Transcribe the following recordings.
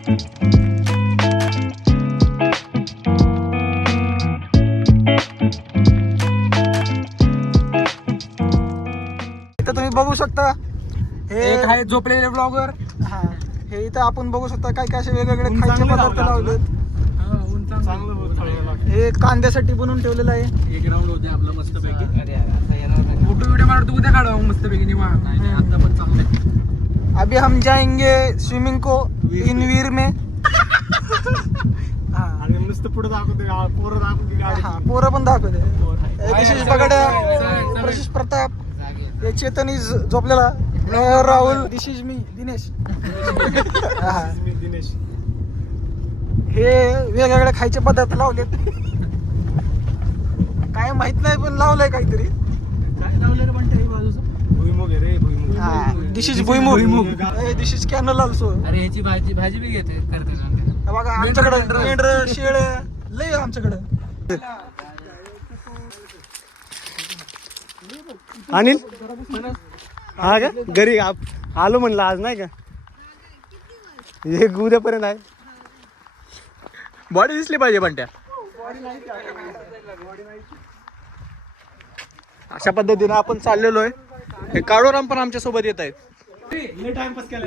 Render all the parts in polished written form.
इथं तुम्ही बघू शकता हे एक आहे झोपलेले ब्लॉगर. हा हे इथं आपण बघू शकता काय काय असे वेगवेगळे खायचे पदार्थ लावलेत. हे कांद्यासाठी बनवून ठेवलेलं आहे. एक राऊंड होते आपला मस्त पैकी. फोटो व्हिडिओ मारतो उद्या काढू मस्त पैकी निवांत. नाही आता पण चांगलं आहे. अभी हम जाएंगे स्विमिंग को इन वीर में. आणि नुसतं पुढे दाखवते पोरं दाखवते हा पोरं पण दाखवते. दिशेश बगड, प्रशिष प्रताप, हे चेतन इज झोपलेला, राहुल, दिस इज मी दिनेश. दिनेश हे वेगवेगळे खायचे पदार्थ लावलेत. काय माहित नाही पण लावलंय काहीतरी. काय लावलं रे म्हणते बाजूचं भुईमुग आहे रे भुईमुग. दिस इज भुईमुग. This is canal also. अरे ह्याची भाजी बी घेते करते. बघा आमच्याकडे मेंढर शेळ लय आमच्याकडे. अनिल हा का घरी आलो म्हणलं आज नाही का हे उद्यापर्यंत आहे. बॉडी दिसली पाहिजे पण त्या अशा पद्धतीने आपण चाललेलो आहे. हे काळोराम पण आमच्या सोबत येत आहेत. टाइमपास केला.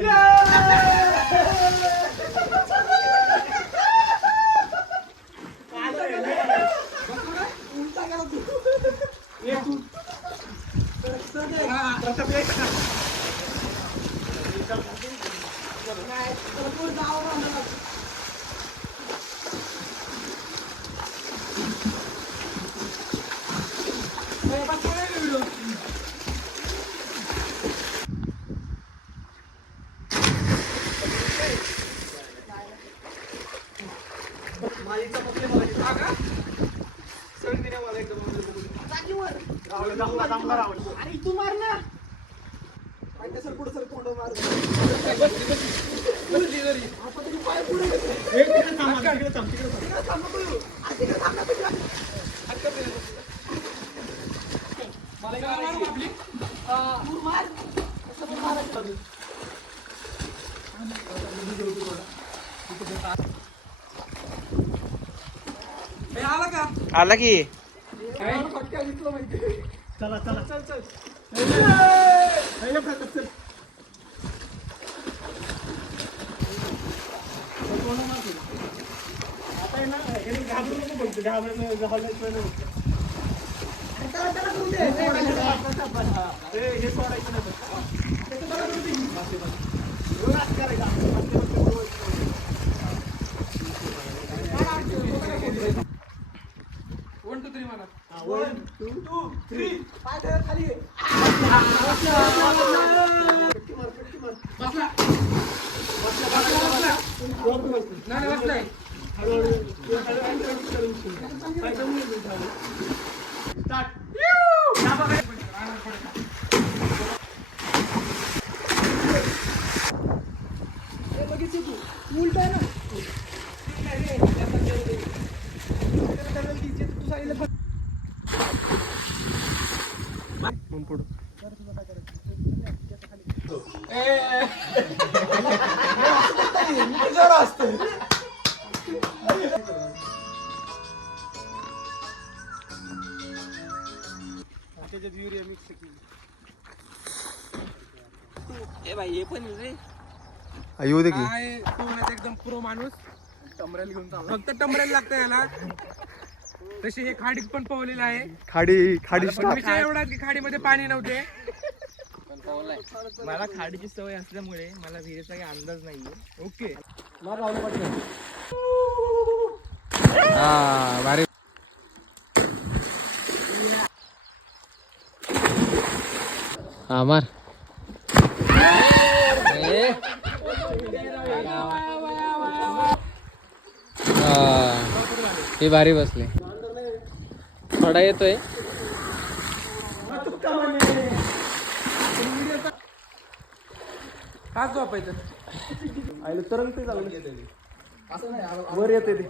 अरे तू मार ना. सर पुढे सर तोंड मार. आला की चला चला चल चल येऊ दे की एकदम प्रो माणूस. टमरेल घेऊन चालला. फक्त टमरेल लागतं याला. तशी हे खाडीत पण पोहलेलं आहे. खाडी पण विषय एवढा की खाडीमध्ये पाणी नव्हते. मला खाडीची सवय असल्यामुळे मला विहिरीचा काही अंदाज नाहीये. ओके भारी. हा मार. हे भारी बसले. थोडा येतोय. का झोपायचं तरंगते चांगलं वर येते ते.